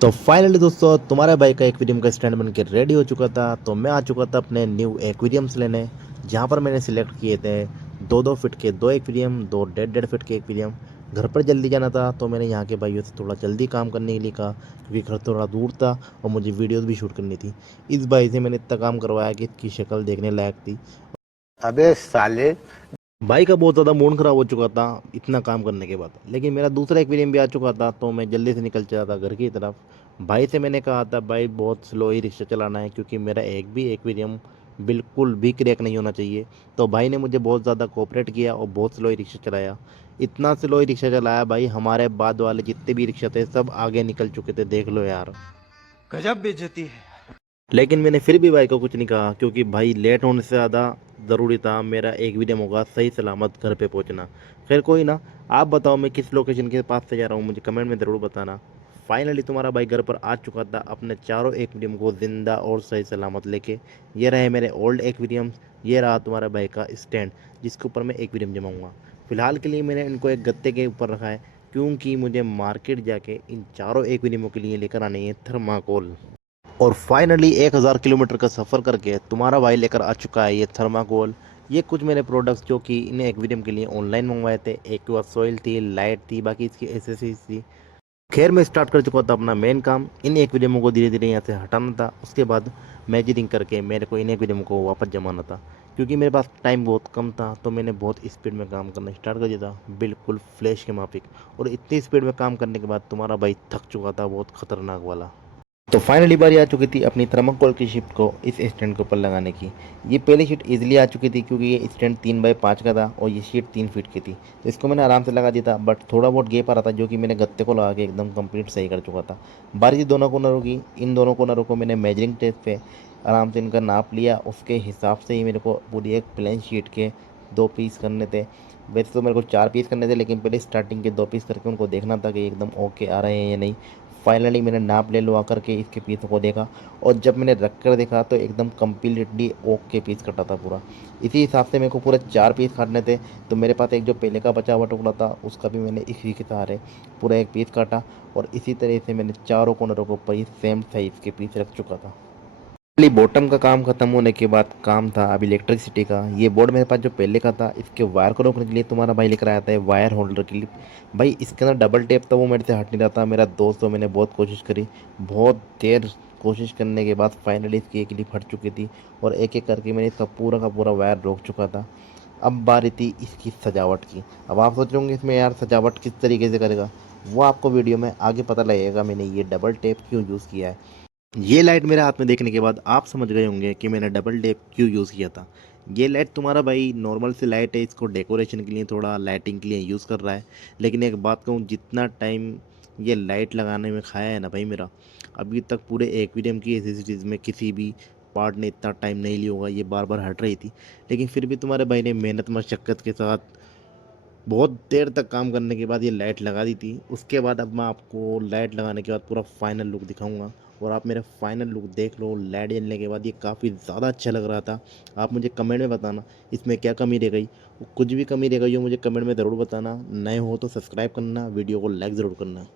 तो फाइनली दोस्तों तुम्हारे भाई का एक्वेरियम का स्टैंड बन के रेडी हो चुका था। तो मैं आ चुका था अपने न्यू एक्वेरियम्स लेने, जहाँ पर मैंने सिलेक्ट किए थे 2-2 फीट के 2 एक्वेरियम, 2 1.5 1.5 फीट के एक्वेरियम। घर पर जल्दी जाना था तो मैंने यहाँ के भाइयों से थोड़ा जल्दी काम करने के लिए कहा, क्योंकि घर थोड़ा दूर था और मुझे वीडियोज़ भी शूट करनी थी। इस भाई से मैंने इतना काम करवाया कि इसकी शक्ल देखने लायक थी। अबे साले। भाई का बहुत ज़्यादा मूड खराब हो चुका था इतना काम करने के बाद, लेकिन मेरा दूसरा एक्वेरियम भी आ चुका था तो मैं जल्दी से निकल चला था घर की तरफ। भाई से मैंने कहा था भाई बहुत स्लो ही रिक्शा चलाना है, क्योंकि मेरा एक भी एक्वेरियम बिल्कुल भी क्रैक नहीं होना चाहिए। तो भाई ने मुझे बहुत ज़्यादा कोऑपरेट किया और बहुत स्लो ही रिक्शा चलाया। इतना स्लो ही रिक्शा चलाया भाई, हमारे बाद वाले जितने भी रिक्शा थे सब आगे निकल चुके थे, देख लो यार। गजब बेइज्जती है। लेकिन मैंने फिर भी भाई को कुछ नहीं कहा, क्योंकि भाई लेट होने से ज़्यादा ज़रूरी था मेरा एक भी डेमो का सही सलामत घर पे पहुंचना। खैर कोई ना, आप बताओ मैं किस लोकेशन के पास से जा रहा हूँ, मुझे कमेंट में ज़रूर बताना। फाइनली तुम्हारा भाई घर पर आ चुका था अपने चारों एक्वेरियम को ज़िंदा और सही सलामत लेके। ये रहे मेरे ओल्ड एक्वेरियम्स, ये रहा तुम्हारा भाई का स्टैंड जिसके ऊपर मैं एक्वेरियम जमाऊँगा। फ़िलहाल के लिए मैंने इनको एक गत्ते के ऊपर रखा है, क्योंकि मुझे मार्केट जाके इन चारों एक्वेरियमों के लिए लेकर आनी है थर्माकोल। और फाइनली 1000 किलोमीटर का सफ़र करके तुम्हारा भाई लेकर आ चुका है ये थर्माकोल। ये कुछ मेरे प्रोडक्ट्स जो कि इन एक्वेरियम के लिए ऑनलाइन मंगवाए थे, एक्वा सॉइल थी, लाइट थी, बाकी इसकी एसेसरीज थी। खैर मैं स्टार्ट कर चुका था अपना मेन काम, इन एक्वेरियमों को धीरे धीरे यहाँ से हटाना था। उसके बाद मेजरिंग करके मेरे को इन एक्वेरियमों को वापस जमाना था। क्योंकि मेरे पास टाइम बहुत कम था तो मैंने बहुत स्पीड में काम करना स्टार्ट कर दिया था, बिल्कुल फ्लैश के माफिक। और इतनी स्पीड में काम करने के बाद तुम्हारा भाई थक चुका था, बहुत खतरनाक वाला। तो फाइनली बारी आ चुकी थी अपनी थर्माकोल की शीट को इस स्टैंड के ऊपर लगाने की। ये पहली शीट इजीली आ चुकी थी, क्योंकि ये स्टैंड 3x5 का था और ये शीट 3 फीट की थी, तो इसको मैंने आराम से लगा दिया था। बट थोड़ा बहुत गैप आ रहा था, जो कि मैंने गत्ते को लगा के एकदम कंप्लीट सही कर चुका था। बारी थी दोनों कॉर्नरों की। इन दोनों कॉर्नरों को मैंने मेजरिंग टेप पे आराम से इनका नाप लिया, उसके हिसाब से ही मेरे को पूरी एक प्लेन शीट के 2 पीस करने थे। वैसे तो मेरे को 4 पीस करने थे, लेकिन पहले स्टार्टिंग के 2 पीस करके उनको देखना था कि एकदम ओके आ रहे हैं या नहीं। फाइनली मैंने नाप ले लगा करके इसके पीसों को देखा, और जब मैंने रख कर देखा तो एकदम कम्प्लीटली ओके पीस कटा था पूरा। इसी हिसाब से मेरे को पूरे 4 पीस काटने थे। तो मेरे पास एक जो पहले का बचा हुआ टुकड़ा था उसका भी मैंने इसी के सहारे पूरा एक पीस काटा, और इसी तरह से मैंने चारों कोनरों के ऊपर ही सेम साइज़ के पीस रख चुका था। फाइनली बॉटम का काम खत्म होने के बाद काम था अब इलेक्ट्रिसिटी का। ये बोर्ड मेरे पास जो पहले का था, इसके वायर को रोकने के लिए तुम्हारा भाई लेकर आया था वायर होल्डर क्लिप। भाई इसके अंदर डबल टेप था, वो मेरे से हट नहीं रहा था। मेरा दोस्त तो मैंने बहुत कोशिश करी, बहुत देर कोशिश करने के बाद फाइनली इसकी एक क्लिप हट चुकी थी, और एक एक करके मैंने इसका पूरा का पूरा वायर रोक चुका था। अब बारी थी इसकी सजावट की। अब आप सोच रहे होंगे इसमें यार सजावट किस तरीके से करेगा, वो आपको वीडियो में आगे पता लगेगा मैंने ये डबल टेप क्यों यूज़ किया है। ये लाइट मेरे हाथ में देखने के बाद आप समझ गए होंगे कि मैंने डबल टेप क्यों यूज़ किया था। ये लाइट तुम्हारा भाई नॉर्मल सी लाइट है, इसको डेकोरेशन के लिए थोड़ा लाइटिंग के लिए यूज़ कर रहा है। लेकिन एक बात कहूँ, जितना टाइम ये लाइट लगाने में खाया है ना भाई मेरा, अभी तक पूरे एक्वेरियम की एसेसरीज में किसी भी पार्ट ने इतना टाइम नहीं लिया होगा। ये बार बार हट रही थी, लेकिन फिर भी तुम्हारे भाई ने मेहनत मशक्क़त के साथ बहुत देर तक काम करने के बाद ये लाइट लगा दी थी। उसके बाद अब मैं आपको लाइट लगाने के बाद पूरा फाइनल लुक दिखाऊंगा, और आप मेरा फाइनल लुक देख लो। लाइट जलने के बाद ये काफ़ी ज़्यादा अच्छा लग रहा था। आप मुझे कमेंट में बताना इसमें क्या कमी रह गई। कुछ भी कमी रह गई हो मुझे कमेंट में ज़रूर बताना। नए हो तो सब्सक्राइब करना, वीडियो को लाइक ज़रूर करना।